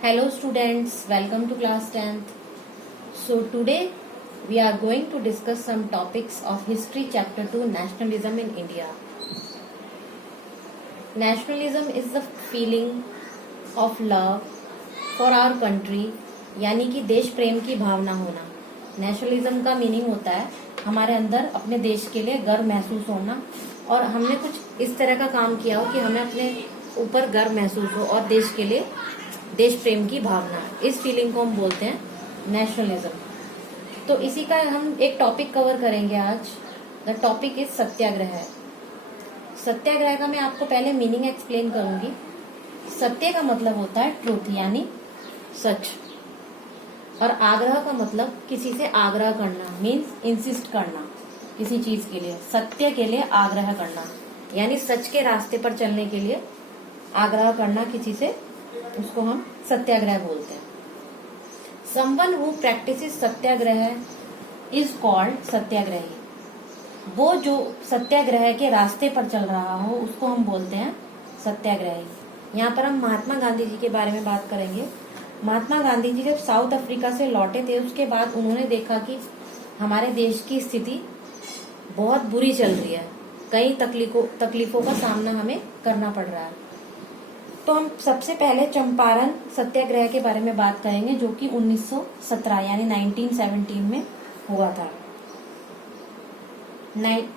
Hello students, welcome to class 10th. So today we are going to discuss some topics of history chapter 2 nationalism in India. Nationalism is the feeling of love for our country यानी कि देश प्रेम की भावना होना. Nationalism का meaning होता है हमारे अंदर अपने देश के लिए गर्व महसूस होना और हमने कुछ इस तरह का काम किया हो कि हमें अपने ऊपर गर्व महसूस हो और देश के लिए देश प्रेम की भावना. इस फीलिंग को हम बोलते हैं नेशनलिज्म. तो इसी का हम एक टॉपिक कवर करेंगे आज. द टॉपिक इज सत्याग्रह. सत्याग्रह का मैं आपको पहले मीनिंग एक्सप्लेन करूंगी. सत्य का मतलब होता है ट्रूथ यानी सच और आग्रह का मतलब किसी से आग्रह करना मीन्स इंसिस्ट करना किसी चीज के लिए. सत्य के लिए आग्रह करना यानी सच के रास्ते पर चलने के लिए आग्रह करना किसी से, उसको हम सत्याग्रह बोलते हैं. Someone who practices satyagraha is called satyagrahi. वो जो सत्याग्रह के रास्ते पर चल रहा हो उसको हम बोलते हैं सत्याग्रही. यहाँ पर हम महात्मा गांधी जी के बारे में बात करेंगे. महात्मा गांधी जी जब साउथ अफ्रीका से लौटे थे उसके बाद उन्होंने देखा कि हमारे देश की स्थिति बहुत बुरी चल रही है. कई तकलीफों का सामना हमें करना पड़ रहा है. तो हम सबसे पहले चंपारण सत्याग्रह के बारे में बात करेंगे जो कि 1917 यानी 1917 में हुआ था.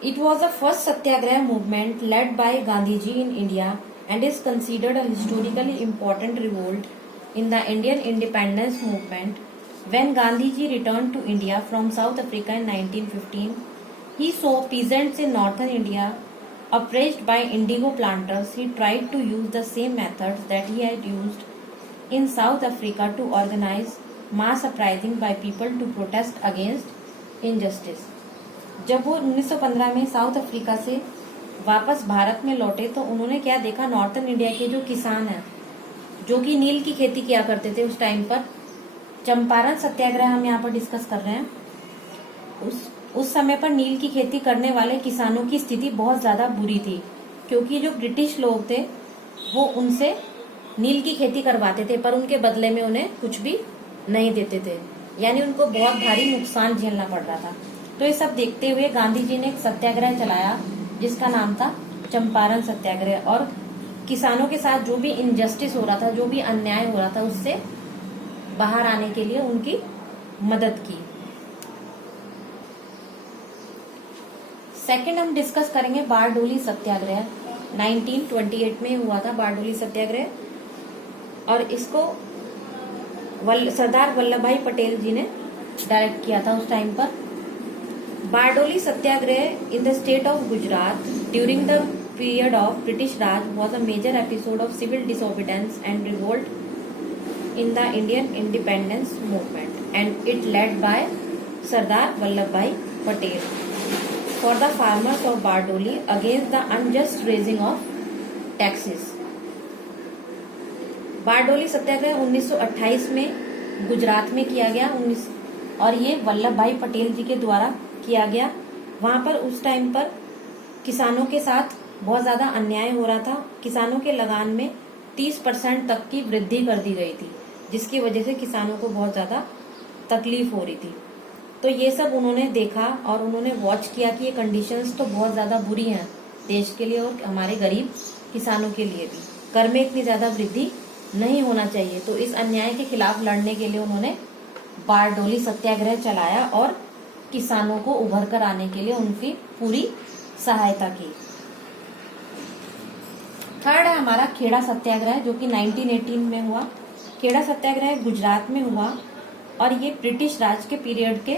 It was the first satyagraha movement led by Gandhiji in India and is considered a historically important revolt in the Indian independence movement. When Gandhiji returned to India from South Africa in 1915, he saw peasants in northern India oppressed by indigo planters. He tried to use the same methods that he had used in South Africa to organize mass uprising by people to protest against injustice. जब वो 1915 में south Africa से वापस भारत में लौटे तो उन्होंने क्या देखा, नॉर्थन इंडिया के जो किसान हैं जो कि नील की खेती किया करते थे उस टाइम पर. चंपारण सत्याग्रह हम यहाँ पर डिस्कस कर रहे हैं. उस समय पर नील की खेती करने वाले किसानों की स्थिति बहुत ज्यादा बुरी थी क्योंकि जो ब्रिटिश लोग थे वो उनसे नील की खेती करवाते थे पर उनके बदले में उन्हें कुछ भी नहीं देते थे यानी उनको बहुत भारी नुकसान झेलना पड़ रहा था. तो ये सब देखते हुए गांधी जी ने एक सत्याग्रह चलाया जिसका नाम था चंपारण सत्याग्रह और किसानों के साथ जो भी इनजस्टिस हो रहा था, जो भी अन्याय हो रहा था, उससे बाहर आने के लिए उनकी मदद की. सेकंड हम डिस्कस करेंगे बारडोली सत्याग्रह. 1928 में हुआ था बारडोली सत्याग्रह और इसको सरदार वल्लभ भाई पटेल जी ने डायरेक्ट किया था उस टाइम पर. Bardoli Satyagraha in the state of Gujarat during the period of British Raj was a major episode of civil disobedience and revolt in the Indian independence movement, and it led by Sardar Vallabhbhai Patel for the farmers of Bardoli against the unjust raising of taxes. Bardoli Satyagraha 1928 में गुजरात में किया गया और ये वल्लभ भाई पटेल जी के द्वारा किया गया. वहां पर उस टाइम पर किसानों के साथ बहुत ज्यादा अन्याय हो रहा था. किसानों के लगान में 30% तक की वृद्धि कर दी गई थी जिसकी वजह से किसानों को बहुत ज्यादा तकलीफ हो रही थी. तो ये सब उन्होंने देखा और उन्होंने वॉच किया कि ये कंडीशंस तो बहुत ज्यादा बुरी हैं देश के लिए और हमारे गरीब किसानों के लिए भी. कर में इतनी ज्यादा वृद्धि नहीं होना चाहिए. तो इस अन्याय के खिलाफ लड़ने के लिए उन्होंने बारडोली सत्याग्रह चलाया और किसानों को उभर कर आने के लिए उनकी पूरी सहायता की. थर्ड है हमारा खेड़ा सत्याग्रह जो कि 1918 में हुआ. खेड़ा सत्याग्रह गुजरात में हुआ और ये ब्रिटिश राज के पीरियड के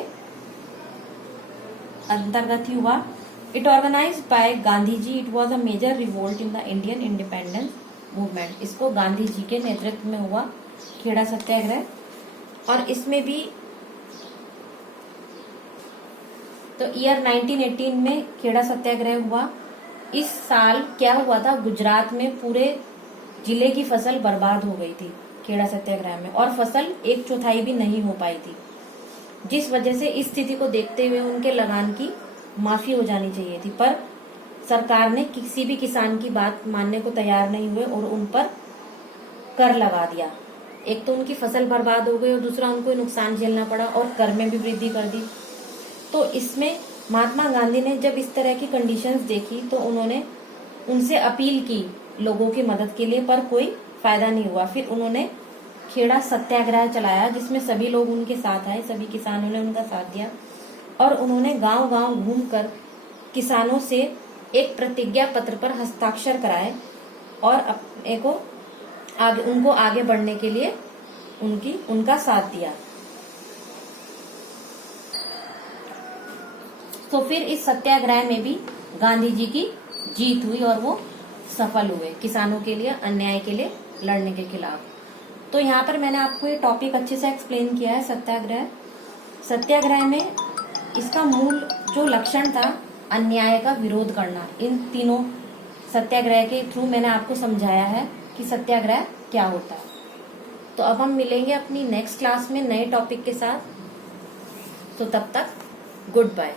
अंतर्गत ही हुआ. It organised by Gandhi ji. It was a major revolt in the Indian independence movement. इसको गांधी जी के नेतृत्व में हुआ खेड़ा सत्याग्रह. और इसमें भी तो ईयर 1918 में खेड़ा सत्याग्रह हुआ. इस साल क्या हुआ था, गुजरात में पूरे जिले की फसल बर्बाद हो गई थी खेड़ा सत्याग्रह में और फसल 1/4 भी नहीं हो पाई थी जिस वजह से इस स्थिति को देखते हुए उनके लगान की माफी हो जानी चाहिए थी. पर सरकार ने किसी भी किसान की बात मानने को तैयार नहीं हुए और उन पर कर लगा दिया. एक तो उनकी फसल बर्बाद हो गई और दूसरा उनको नुकसान झेलना पड़ा और कर में भी वृद्धि कर दी। तो इसमें महात्मा गांधी ने जब इस तरह की कंडीशंस देखी तो उन्होंने उनसे अपील की लोगों की मदद के लिए, पर कोई फायदा नहीं हुआ। फिर उन्होंने खेड़ा सत्याग्रह चलाया जिसमें सभी लोग उनके साथ आए, सभी किसानों ने उनका साथ दिया और उन्होंने गांव गांव घूमकर किसानों से एक प्रतिज्ञा पत्र पर हस्ताक्षर कराए और अपने को उनको आगे बढ़ने के लिए उनका साथ दिया। तो फिर इस सत्याग्रह में भी गांधी जी की जीत हुई और वो सफल हुए किसानों के लिए, अन्याय के लिए लड़ने के खिलाफ। तो यहाँ पर मैंने आपको ये टॉपिक अच्छे से एक्सप्लेन किया है। सत्याग्रह में इसका मूल जो लक्षण था अन्याय का विरोध करना। इन तीनों सत्याग्रह के थ्रू मैंने आपको समझाया है कि सत्याग्रह क्या होता है। तो अब हम मिलेंगे अपनी नेक्स्ट क्लास में नए टॉपिक के साथ। तो तब तक गुड बाय।